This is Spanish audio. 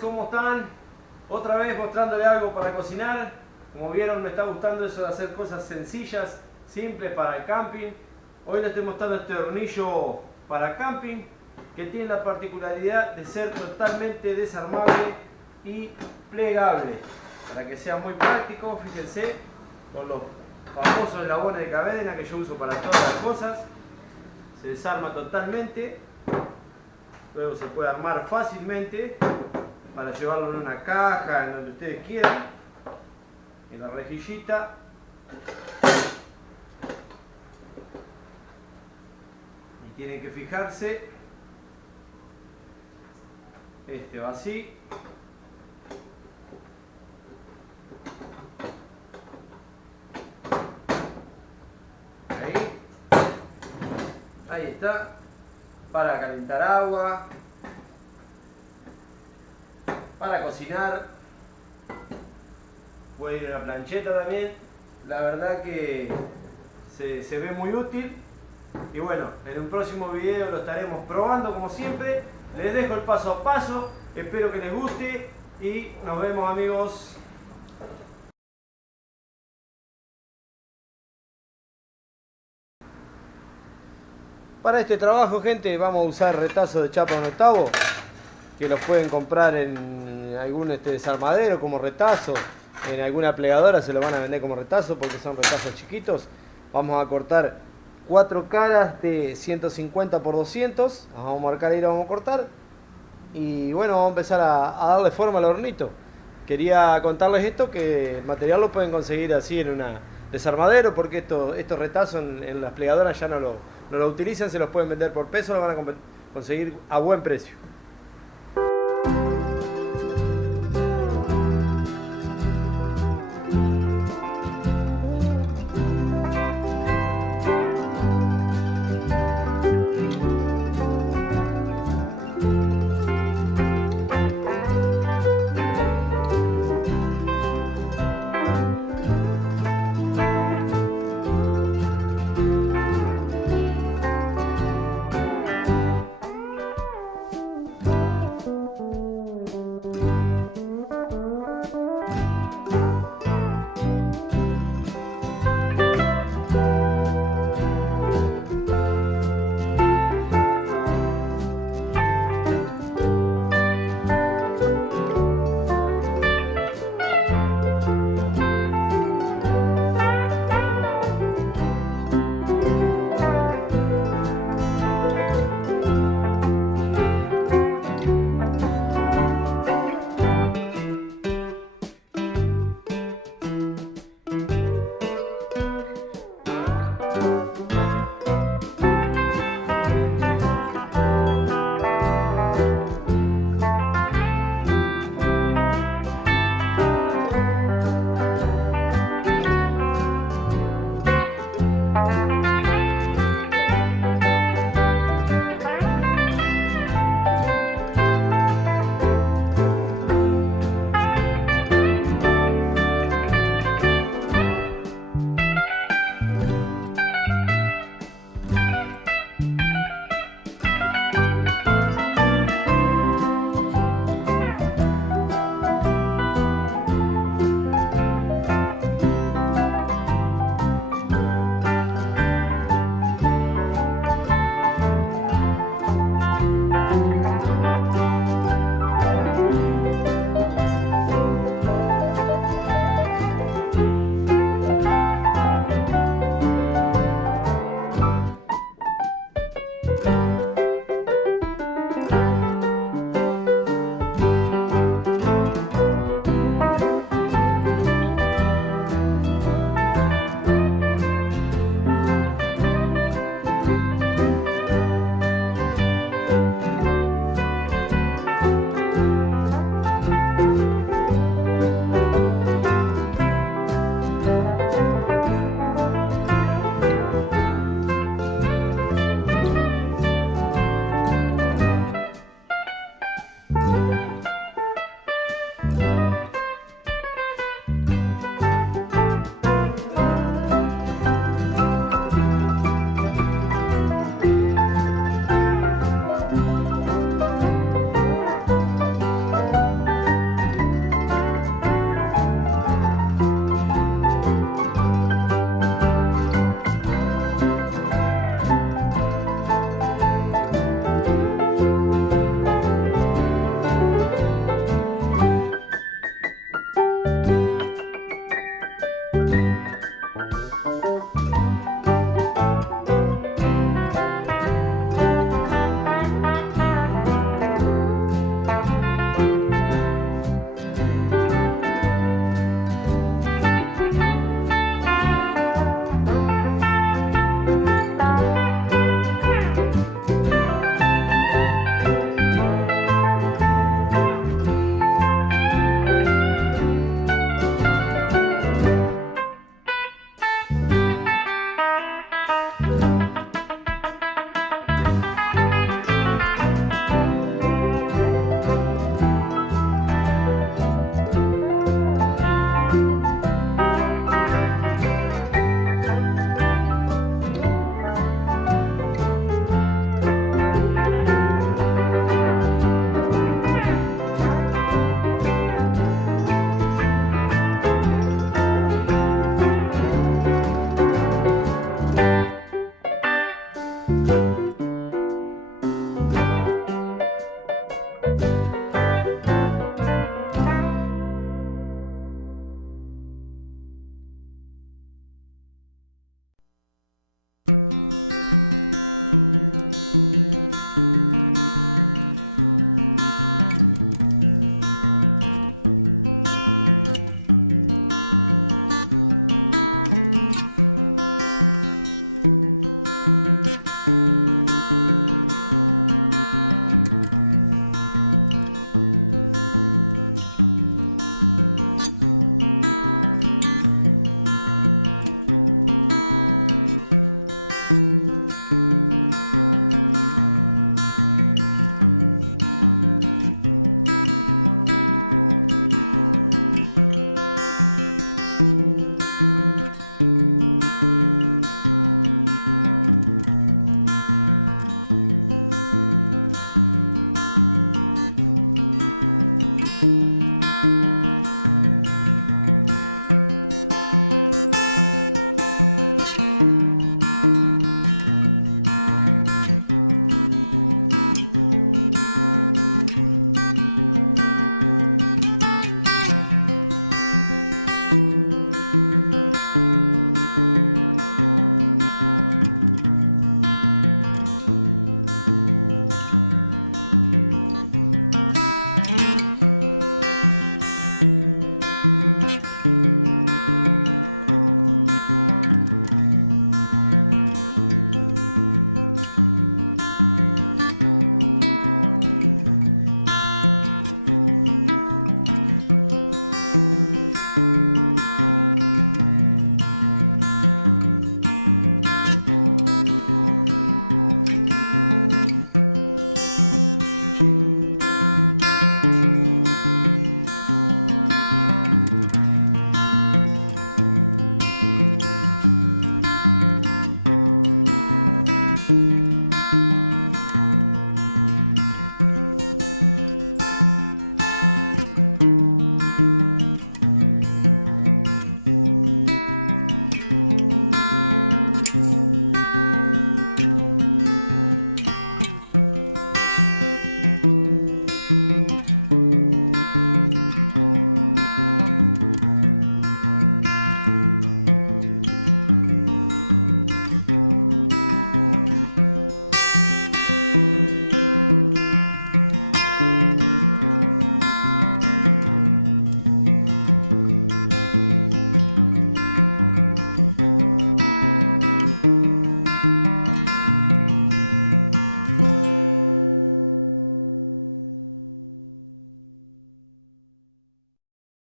¿cómo están? Otra vez mostrándole algo para cocinar. Como vieron, me está gustando eso de hacer cosas sencillas, simples para el camping. Hoy les estoy mostrando este hornillo para camping, que tiene la particularidad de ser totalmente desarmable y plegable, para que sea muy práctico. Fíjense, con los famosos eslabones de cadena que yo uso para todas las cosas. Se desarma totalmente, luego se puede armar fácilmente para llevarlo en una caja, en donde ustedes quieran, en la rejillita. Y tienen que fijarse, este va así. Ahí está, para calentar agua, para cocinar, puede ir a la plancheta también. La verdad que se ve muy útil. Y bueno, en un próximo video lo estaremos probando como siempre. Les dejo el paso a paso, espero que les guste y nos vemos, amigos. Para este trabajo, gente, vamos a usar retazos de chapa 1/8, que los pueden comprar en algún desarmadero como retazo. En alguna plegadora se lo van a vender como retazo porque son retazos chiquitos. Vamos a cortar 4 caras de 150 por 200. Las vamos a marcar ahí, las vamos a cortar. Y bueno, vamos a empezar a darle forma al hornito. Quería contarles esto, que el material lo pueden conseguir así en una desarmadero, porque estos retazos en las plegadoras ya no lo utilizan, se los pueden vender por peso, lo van a conseguir a buen precio.